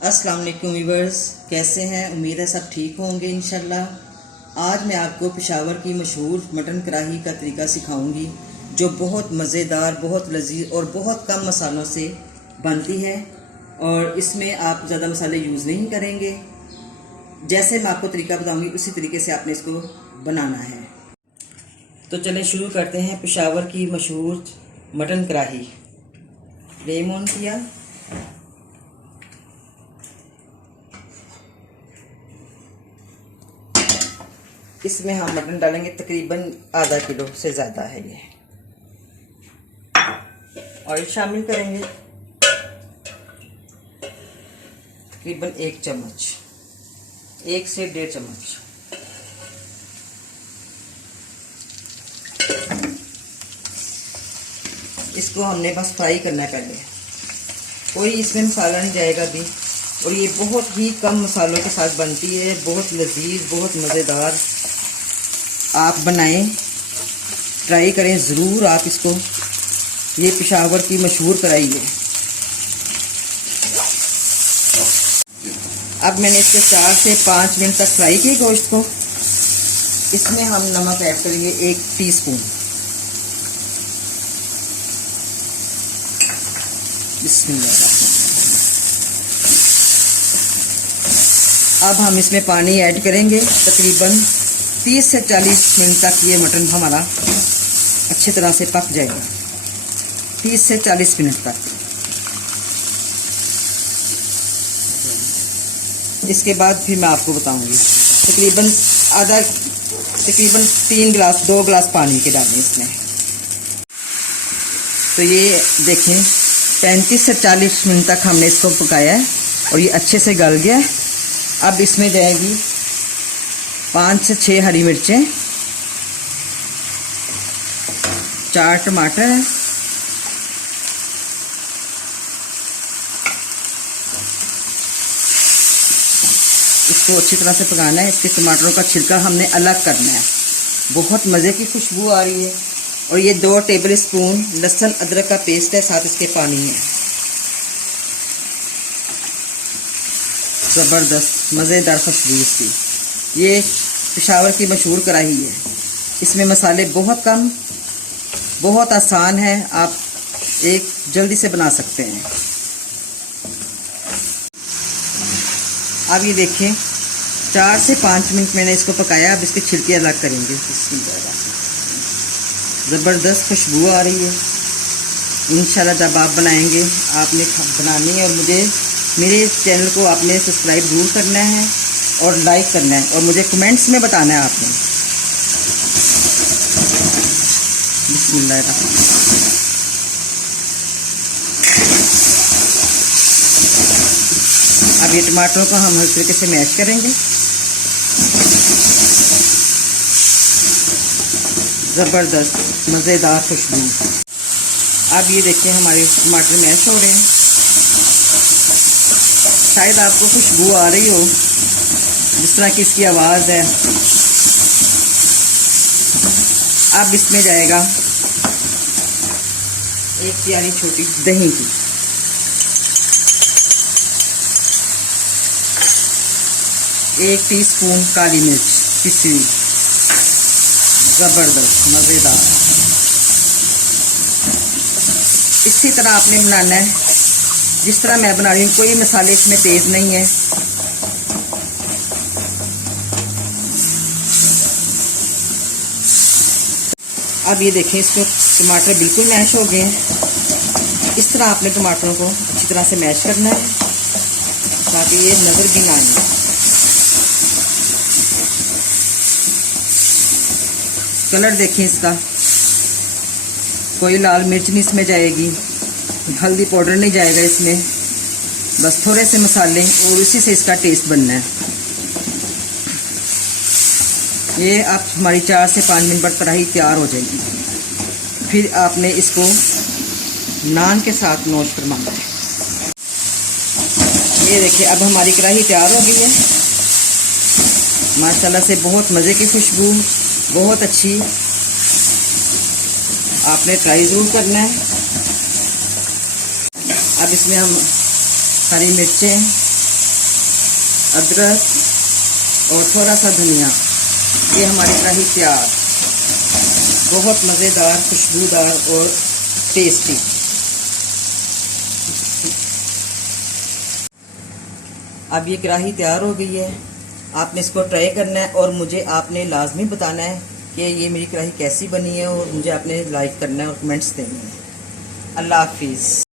अस्सलाम वालेकुम व्यूअर्स, कैसे हैं? उम्मीद है सब ठीक होंगे इंशाल्लाह। आज मैं आपको पेशावर की मशहूर मटन कढ़ाई का तरीका सिखाऊंगी जो बहुत मज़ेदार, बहुत लजीज और बहुत कम मसालों से बनती है। और इसमें आप ज़्यादा मसाले यूज़ नहीं करेंगे। जैसे मैं आपको तरीका बताऊंगी उसी तरीके से आपने इसको बनाना है। तो चलें शुरू करते हैं। पेशावर की मशहूर मटन कढ़ाई। फ्लेम ऑन किया। इसमें हम मटन डालेंगे, तकरीबन आधा किलो से ज़्यादा है ये। ऑयल शामिल करेंगे तकरीबन 1 चम्मच, 1 से 1.5 चम्मच। इसको हमने बस फ्राई करना है पहले, कोई इसमें मसाला नहीं जाएगा अभी। और ये बहुत ही कम मसालों के साथ बनती है, बहुत लजीज, बहुत मज़ेदार। आप बनाएं, ट्राई करें ज़रूर आप इसको। ये पेशावर की मशहूर कढ़ाई है। अब मैंने इसको 4 से 5 मिनट तक फ्राई किया गोश्त को। इसमें हम नमक ऐड करेंगे 1 टीस्पून। बिस्मिल्लाह। अब हम इसमें पानी ऐड करेंगे। तकरीबन 30 से 40 मिनट तक ये मटन हमारा अच्छी तरह से पक जाएगा। 30 से 40 मिनट तक। इसके बाद फिर मैं आपको बताऊंगी। तकरीबन 3 गिलास 2 गिलास पानी के डालें इसमें। तो ये देखें 35 से 40 मिनट तक हमने इसको पकाया है और ये अच्छे से गल गया है। अब इसमें जाएगी 5 से 6 हरी मिर्चें, 4 टमाटर, इसको अच्छी तरह से पकाना है। इसके टमाटरों का छिलका हमने अलग करना है। बहुत मज़े की खुशबू आ रही है। और ये 2 टेबल स्पून लहसुन अदरक का पेस्ट है, साथ इसके पानी है। ज़बरदस्त मज़ेदार खुशबू इसकी। ये पेशावर की मशहूर कढ़ाई है। इसमें मसाले बहुत कम, बहुत आसान है। आप जल्दी से बना सकते हैं। अब ये देखें 4 से 5 मिनट मैंने इसको पकाया। अब इसके छिलके अलग करेंगे। ज़बरदस्त खुशबू आ रही है। इंशाल्लाह जब आप बनाएंगे आपने बनानी है। और मेरे चैनल को आपने सब्सक्राइब ज़रूर करना है और लाइक करना है और मुझे कमेंट्स में बताना है आपने। बिस्मिल्लाह। अब ये टमाटरों को हम हर तरीके से मैश करेंगे। ज़बरदस्त मज़ेदार खुशबू। अब ये देखिए हमारे टमाटर मैश हो रहे हैं। शायद आपको खुशबू आ रही हो जिस तरह की इसकी आवाज़ है। अब इसमें जाएगा 1 प्याली छोटी दही की, एक टीस्पून काली मिर्च पिसी हुई। ज़बरदस्त मज़ेदार। इसी तरह आपने बनाना है जिस तरह मैं बना रही हूँ। कोई मसाले इसमें तेज़ नहीं है। अब ये देखें इसको टमाटर बिल्कुल मैश हो गए हैं। इस तरह आपने टमाटरों को अच्छी तरह से मैश करना है ताकि ये नज़र भी ना आए। कलर देखें इसका, कोई लाल मिर्च नहीं इसमें जाएगी, हल्दी पाउडर नहीं जाएगा इसमें। बस थोड़े से मसाले और उसी से इसका टेस्ट बनना है। ये आप हमारी 4 से 5 मिनट बाद कढ़ाई तैयार हो जाएगी। फिर आपने इसको नान के साथ नोश फरमाना है। ये देखिए अब हमारी कढ़ाई तैयार हो गई है माशाल्लाह से। बहुत मज़े की खुशबू, बहुत अच्छी। आपने ट्राई ज़रूर करना है। अब इसमें हम हरी मिर्चें, अदरक और थोड़ा सा धनिया। ये हमारी कढ़ाई तैयार, बहुत मज़ेदार, खुशबूदार और टेस्टी। अब ये कढ़ाई तैयार हो गई है। आपने इसको ट्राई करना है और मुझे आपने लाजमी बताना है कि ये मेरी कढ़ाई कैसी बनी है, और मुझे आपने लाइक करना है और कमेंट्स देने हैं। अल्लाह हाफिज़।